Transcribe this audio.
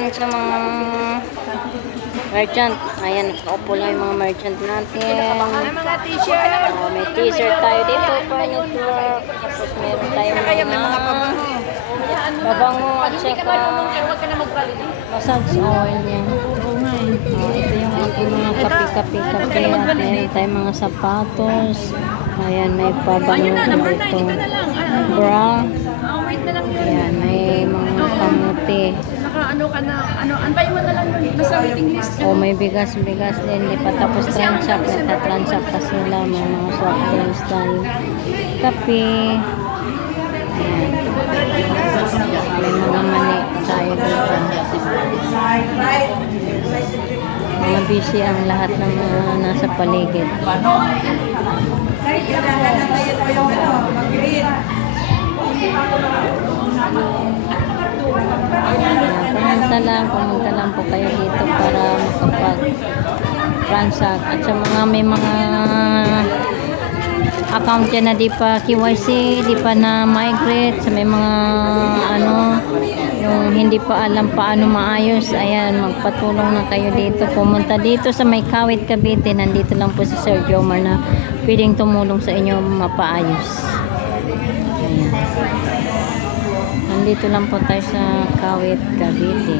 yan sa mga merchant. Ayan, nakaupo lang yung mga merchant natin. Mga t-shirt. May t-shirt tayo dito, network. Tapos meron tayong mga babango at saka massage oil yan. Ito yung ating mga kape-kape at meron tayong mga sapatos. Ayan, may pabango dito. Bra. Ayan, may mga kamuti. Ano ka na, antay mo na lang yun, nasa waiting list ka. May bigas-bigas din. Di pa tapos transact. Nagtatransact pa sila. May mga soft drinks tayo. Kape. Ayan. May mga mani tayo dito. Mga busy ang lahat ng mga nasa paligid. Pumunta lang po kayo dito para makapag-transact. At sa mga may mga account dyan na di pa KYC, di pa na migrate, sa may mga yung hindi pa alam paano maayos, ayan, magpatulong na kayo dito. Pumunta dito sa may Kawit, Cavite. Nandito lang po si Sir Jomar na pwedeng tumulong sa inyo mapaayos. Ayan. Nandito lang po tayo sa Kawit, Cavite.